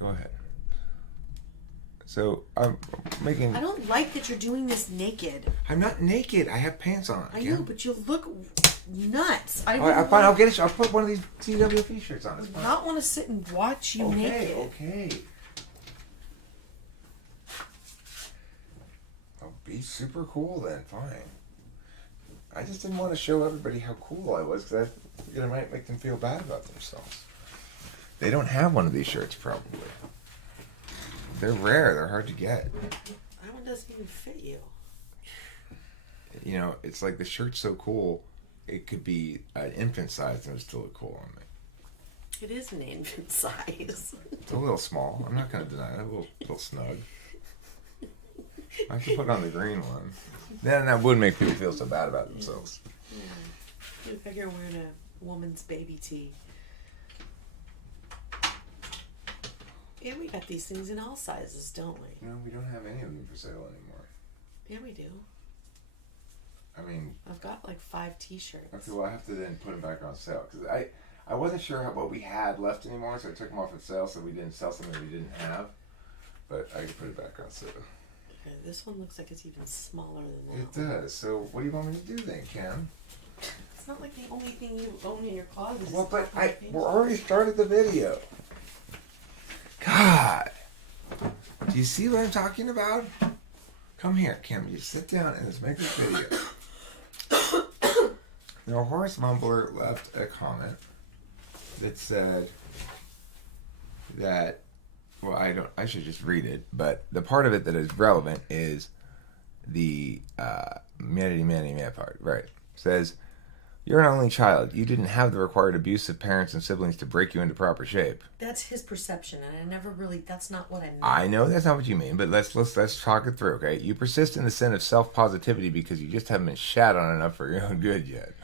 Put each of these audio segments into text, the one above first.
Go ahead. So I'm making. I don't like that you're doing this naked. I'm not naked. I have pants on. I know, but you look nuts. Fine. I'll get it. I'll put one of these TWP shirts on. I do not want to sit and watch you naked. Okay. I'll be super cool then. Fine. I just didn't want to show everybody how cool I was because I figured I might make them feel bad about themselves. They don't have one of these shirts, probably. They're rare. They're hard to get. That one doesn't even fit you. You know, it's like the shirt's so cool, it could be an infant size and it would still look cool on me. It is an infant size. It's a little small. I'm not going to deny it. A little snug. I could put on the green one. Then that would make people feel so bad about themselves. Yeah. Look like you're wearing a woman's baby tee. Yeah, we got these things in all sizes, don't we? No, we don't have any of them for sale anymore. Yeah, we do. I mean... I've got like 5 t-shirts. Okay, well I have to then put them back on sale. Because I wasn't sure what we had left anymore, so I took them off at sale so we didn't sell something we didn't have. But I can put it back on sale. Okay, this one looks like it's even smaller than that. It does. So what do you want me to do then, Kim? It's not like the only thing you own in your closet is... Well, but we already started the video. God. Do you see what I'm talking about? Come here, Kim. You sit down and let's make this video. Now, Horace Mumbler left a comment that said that, well, I should just read it, but the part of it that is relevant is the man part, right? It says, you're an only child. You didn't have the required abusive parents and siblings to break you into proper shape. That's his perception, and I never really, that's not what I meant. I know that's not what you mean, but let's talk it through, okay? You persist in the sin of self-positivity because you just haven't been shat on enough for your own good yet.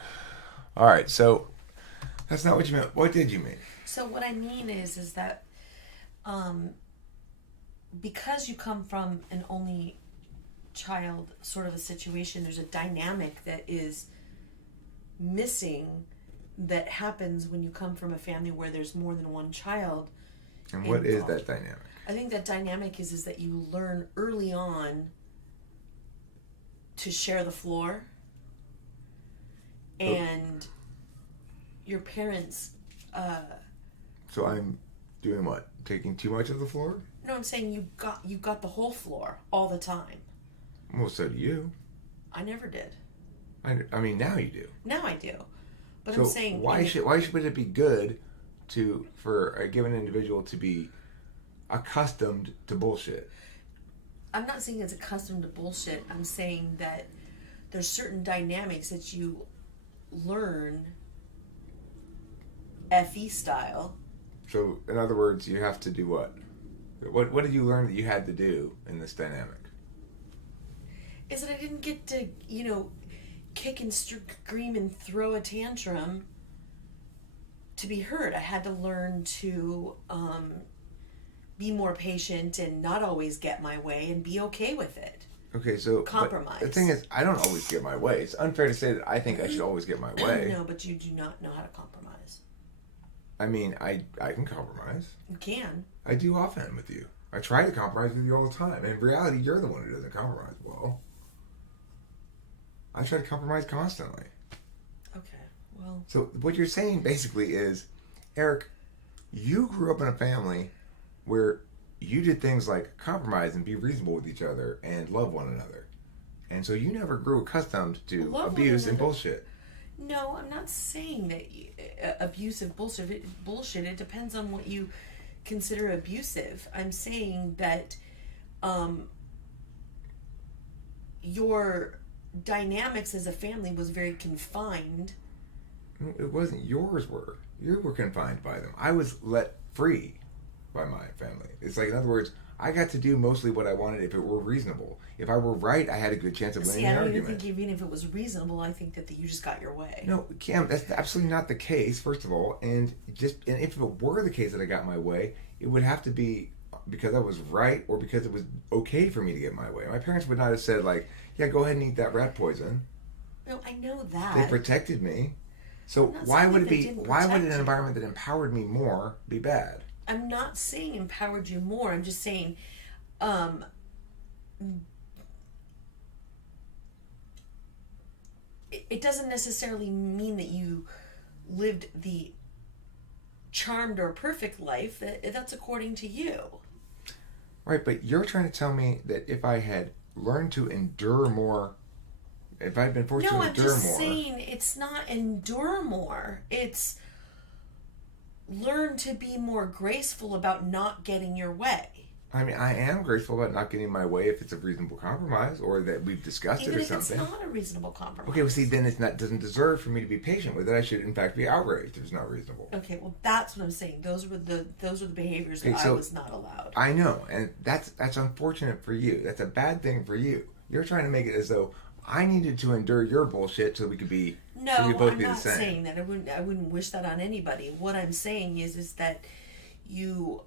All right, so that's not what you meant. What did you mean? So what I mean is that because you come from an only child sort of a situation, there's a dynamic that is missing that happens when you come from a family where there's more than one child. And what is that dynamic? I think that dynamic is that you learn early on to share the floor, and your parents So I'm doing what? Taking too much of the floor? No, I'm saying you got the whole floor all the time. Well, so do you. I never did. I mean, now you do. Now I do. But so I'm saying... why should it be good for a given individual to be accustomed to bullshit? I'm not saying it's accustomed to bullshit. I'm saying that there's certain dynamics that you learn FE style. So, in other words, you have to do what? What did you learn that you had to do in this dynamic? Is that I didn't get to, kick and scream and throw a tantrum to be heard. I had to learn to be more patient and not always get my way and be okay with it. Okay, so compromise. The thing is, I don't always get my way. It's unfair to say that I think I should always get my way. No, but you do not know how to compromise. I mean, I can compromise. You can. I do often with you. I try to compromise with you all the time. And in reality, you're the one who doesn't compromise well. I try to compromise constantly. Okay, well... So what you're saying basically is, Eric, you grew up in a family where you did things like compromise and be reasonable with each other and love one another. And so you never grew accustomed to abuse and bullshit. No, I'm not saying that abusive bullshit. It depends on what you consider abusive. I'm saying that your dynamics as a family was very confined. It wasn't. Yours were. You were confined by them. I was let free by my family. It's like, in other words, I got to do mostly what I wanted if it were reasonable. If I were right, I had a good chance of winning the argument. I don't even think even if it was reasonable, I think that you just got your way. No, Cam, that's absolutely not the case, first of all. And if it were the case that I got my way, it would have to be because I was right or because it was okay for me to get my way. My parents would not have said, like, yeah, go ahead and eat that rat poison. No, I know that. They protected me. So why would an environment that empowered me more be bad? I'm not saying empowered you more. I'm just saying, um, it doesn't necessarily mean that you lived the charmed or perfect life. That's according to you. Right, but you're trying to tell me that if I had learned to endure more, if I'd been forced to No, I'm endure just more. saying it's not endure more. It's learn to be more graceful about not getting your way. I mean, I am grateful about not getting my way if it's a reasonable compromise or that we've discussed Even it or if something. it's not a reasonable compromise. Okay, well, see, then it's not doesn't deserve for me to be patient with it. I should, in fact, be outraged if it's not reasonable. Okay, well, that's what I'm saying. Those were the behaviors that I was not allowed. I know, and that's unfortunate for you. That's a bad thing for you. You're trying to make it as though I needed to endure your bullshit so we could be No, so we both I'm be not the same. saying that. I wouldn't wish that on anybody. What I'm saying is that you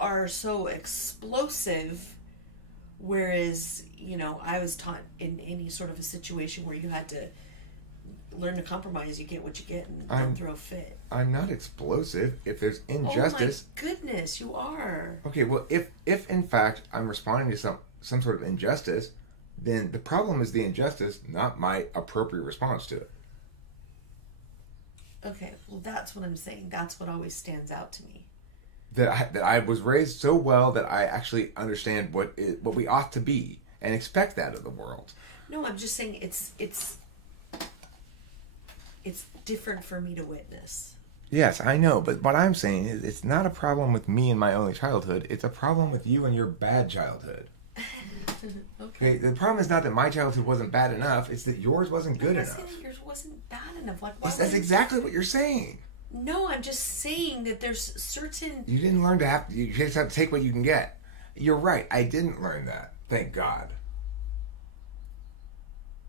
are so explosive, whereas I was taught in any sort of a situation where you had to learn to compromise. You get what you get, and don't throw a fit. I'm not explosive. If there's injustice, oh my goodness, you are. Okay, well, if in fact I'm responding to some sort of injustice, then the problem is the injustice, not my appropriate response to it. Okay, well, that's what I'm saying. That's what always stands out to me. That I was raised so well that I actually understand what we ought to be and expect that of the world. No, I'm just saying it's different for me to witness. Yes, I know, but what I'm saying is it's not a problem with me and my only childhood. It's a problem with you and your bad childhood. Okay, the problem is not that my childhood wasn't bad enough. It's that yours wasn't good enough. Saying that yours wasn't bad enough. Like, that's exactly what you're saying. No, I'm just saying that there's certain. You didn't learn to have. You just have to take what you can get. You're right. I didn't learn that. Thank God.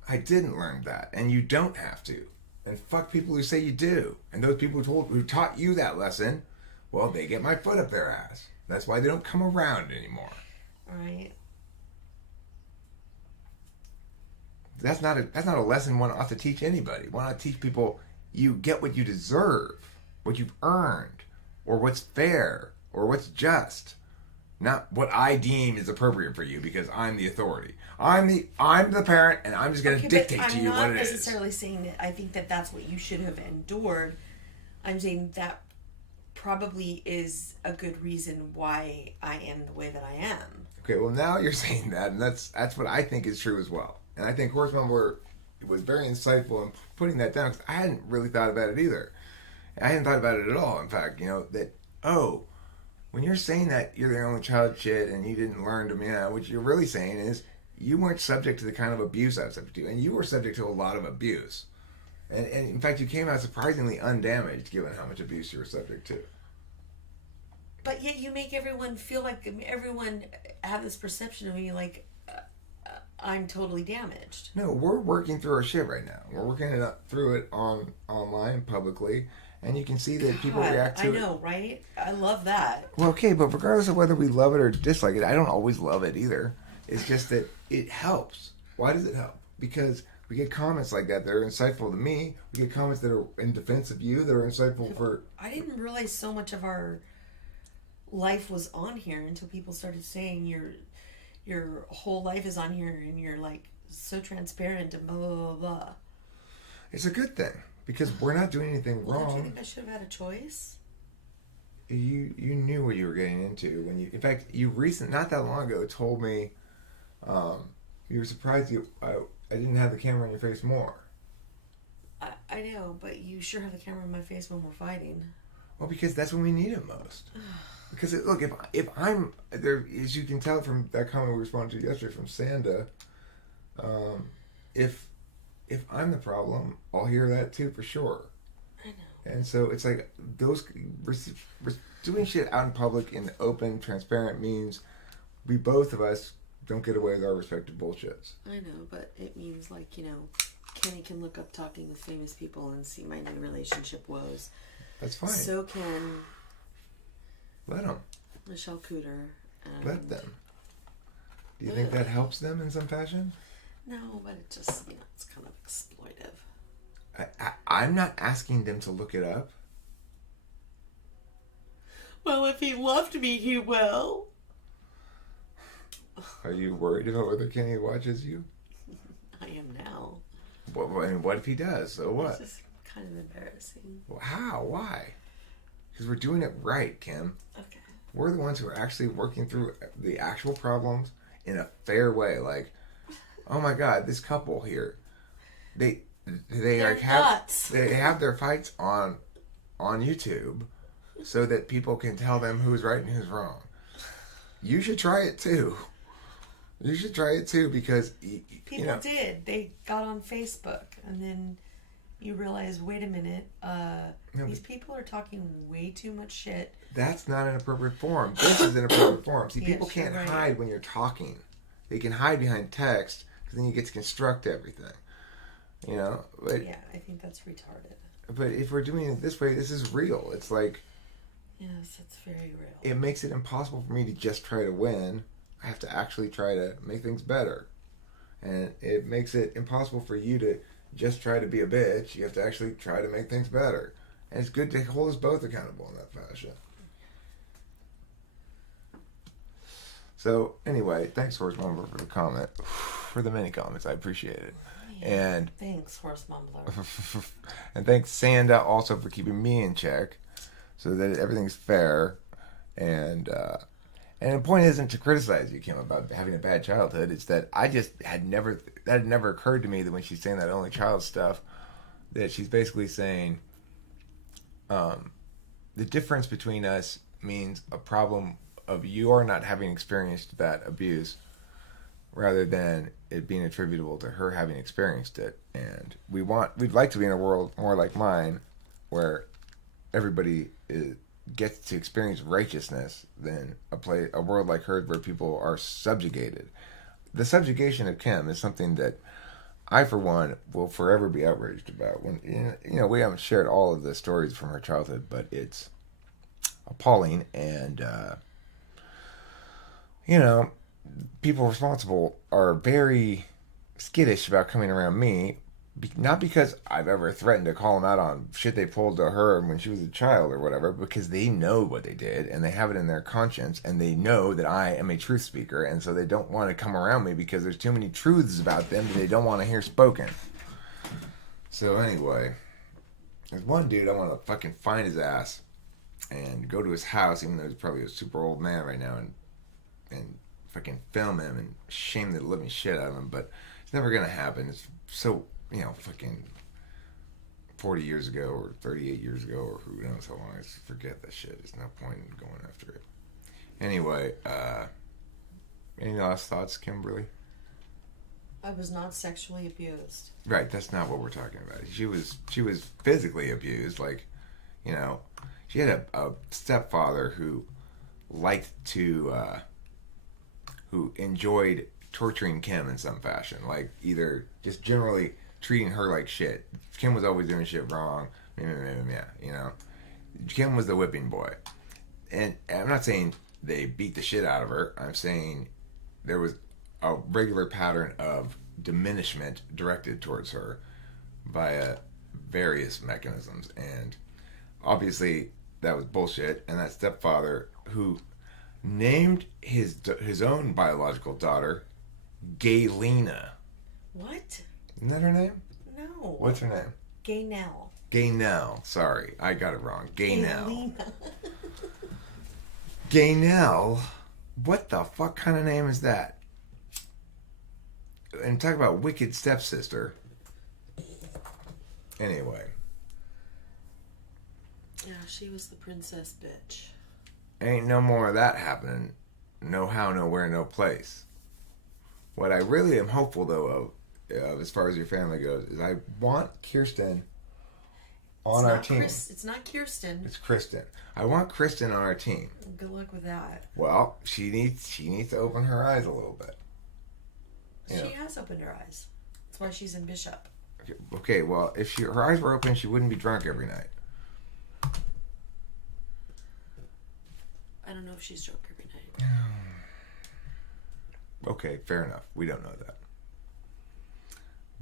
I didn't learn that, and you don't have to. And fuck people who say you do. And those people who taught you that lesson, well, they get my foot up their ass. That's why they don't come around anymore. Right. That's not a lesson one ought to teach anybody. One ought to teach people you get what you deserve, what you've earned, or what's fair, or what's just. Not what I deem is appropriate for you because I'm the authority. I'm the parent, and I'm just going to dictate to you what it is. I'm not necessarily saying that I think that that's what you should have endured. I'm saying that probably is a good reason why I am the way that I am. Okay, well now you're saying that, and that's what I think is true as well. And I think Horseman was very insightful in putting that down because I hadn't really thought about it either. I hadn't thought about it at all. In fact, when you're saying that you're the only child shit and you didn't learn to meow, what you're really saying is you weren't subject to the kind of abuse I was subject to, and you were subject to a lot of abuse. And in fact, you came out surprisingly undamaged given how much abuse you were subject to. But yet you make everyone feel like everyone have this perception of me like I'm totally damaged. No, we're working through our shit right now. We're working through it online publicly. And you can see that people react to it. I know, right? I love that. Well, okay, but regardless of whether we love it or dislike it, I don't always love it either. It's just that it helps. Why does it help? Because we get comments like that are insightful to me. We get comments that are in defense of you that are insightful for... I didn't realize so much of our life was on here until people started saying your whole life is on here and you're like so transparent and blah, blah, blah, blah. It's a good thing. Because we're not doing anything wrong. Don't you think I should have had a choice? You knew what you were getting into when you. In fact, you not that long ago told me, you were surprised I didn't have the camera in your face more. I know, but you sure have the camera in my face when we're fighting. Well, because that's when we need it most. Because look, if I'm there, as you can tell from that comment we responded to yesterday from Sanda, if I'm the problem, I'll hear that too for sure. I know. And so it's like doing shit out in public in open, transparent means we both of us don't get away with our respective bullshits. I know, but it means like, Kenny can look up Talking with Famous People and see my new relationship woes. That's fine. So can... Let them. Michelle Cooter. Let them. Do you think that helps them in some fashion? No, but it just, it's kind of exploitive. I'm not asking them to look it up. Well, if he loved me, he will. Are you worried about whether Kenny watches you? I am now. What if he does? So what? It's just kind of embarrassing. Well, how? Why? Because we're doing it right, Kim. Okay. We're the ones who are actually working through the actual problems in a fair way. Like, oh my God, this couple here, they have their fights on YouTube, so that people can tell them who's right and who's wrong. You should try it too. You should try it too, because people did. They got on Facebook, and then you realize, wait a minute, these people are talking way too much shit. That's not an appropriate forum. This is an appropriate forum. See, people can't hide when you're talking. They can hide behind text, because then you get to construct everything. But, yeah, I think that's retarded. But if we're doing it this way, this is real. It's like, yes, it's very real. It makes it impossible for me to just try to win. I have to actually try to make things better. And it makes it impossible for you to just try to be a bitch. You have to actually try to make things better. And it's good to hold us both accountable in that fashion. So, anyway, thanks, Horse Mumbler, for the comment. For the many comments. I appreciate it. Yeah, and thanks, Horse Mumbler. And thanks, Sanda, also for keeping me in check, so that everything's fair. And the point isn't to criticize you, Kim, about having a bad childhood. It's that I just had never occurred to me that when she's saying that only child stuff, that she's basically saying the difference between us means a problem of your not having experienced that abuse, rather than it being attributable to her having experienced it. And we'd like to be in a world more like mine, where everybody gets to experience righteousness, than a world like hers where people are subjugated. The subjugation of Kim is something that I, for one, will forever be outraged about. When we haven't shared all of the stories from her childhood, but it's appalling. And people responsible are very skittish about coming around me, not because I've ever threatened to call them out on shit they pulled to her when she was a child or whatever, because they know what they did, and they have it in their conscience, and they know that I am a truth speaker, and so they don't want to come around me because there's too many truths about them that they don't want to hear spoken. So anyway, there's one dude I want to fucking find his ass and go to his house, even though he's probably a super old man right now, and fucking film him and shame the living shit out of him, but it's never gonna happen. It's so, fucking 40 years ago or 38 years ago or who knows how long. I just forget that shit. There's no point in going after it. Anyway, any last thoughts, Kimberly? I was not sexually abused. Right, that's not what we're talking about. She was physically abused. Like, she had a stepfather who liked to, who enjoyed torturing Kim in some fashion. Like, either just generally treating her like shit. Kim was always doing shit wrong. Kim was the whipping boy. And I'm not saying they beat the shit out of her. I'm saying there was a regular pattern of diminishment directed towards her via various mechanisms. And obviously that was bullshit. And that stepfather, who named his own biological daughter Gaylena. What? Isn't that her name? No. What's her name? Gaynell. Gaynell. Sorry, I got it wrong. Gaynell. Gaynell? What the fuck kind of name is that? And talk about wicked stepsister. Anyway. Yeah, she was the princess bitch. Ain't no more of that happening. No how, nowhere, no place. What I really am hopeful, though, of as far as your family goes, is I want Kirsten on our team. It's not Kirsten. It's Kristen. I want Kristen on our team. Good luck with that. Well, she needs to open her eyes a little bit. She has opened her eyes. That's why she's in Bishop. Okay, well, if her eyes were open, she wouldn't be drunk every night. I don't know if she's drunk every night. Okay, fair enough. We don't know that.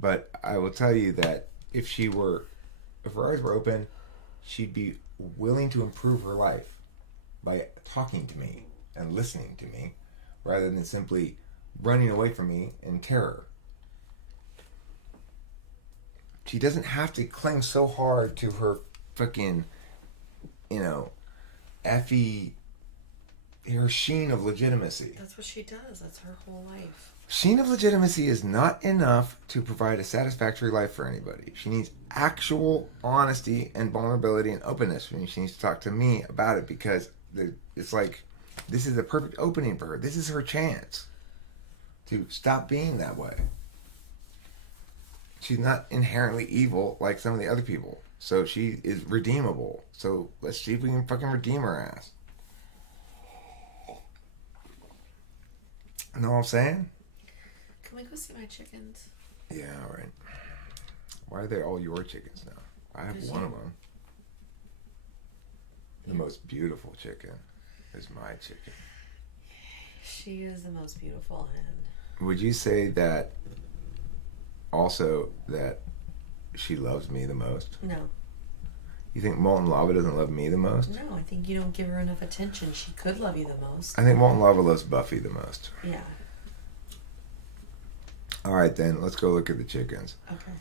But I will tell you that if her eyes were open, she'd be willing to improve her life by talking to me and listening to me, rather than simply running away from me in terror. She doesn't have to cling so hard to her fucking, her sheen of legitimacy. That's what she does. That's her whole life. Sheen of legitimacy is not enough to provide a satisfactory life for anybody. She needs actual honesty and vulnerability and openness. She needs to talk to me about it, because it's like, this is the perfect opening for her. This is her chance to stop being that way. She's not inherently evil like some of the other people. So she is redeemable. So let's see if we can fucking redeem her ass. Know what I'm saying? Can we go see my chickens? Yeah, all right. Why are they all your chickens now? I have one of them. The most beautiful chicken is my chicken. She is the most beautiful, and would you say that also that she loves me the most? No. You think Molten Lava doesn't love me the most? No, I think you don't give her enough attention. She could love you the most. I think Molten Lava loves Buffy the most. Yeah. All right, then. Let's go look at the chickens. Okay.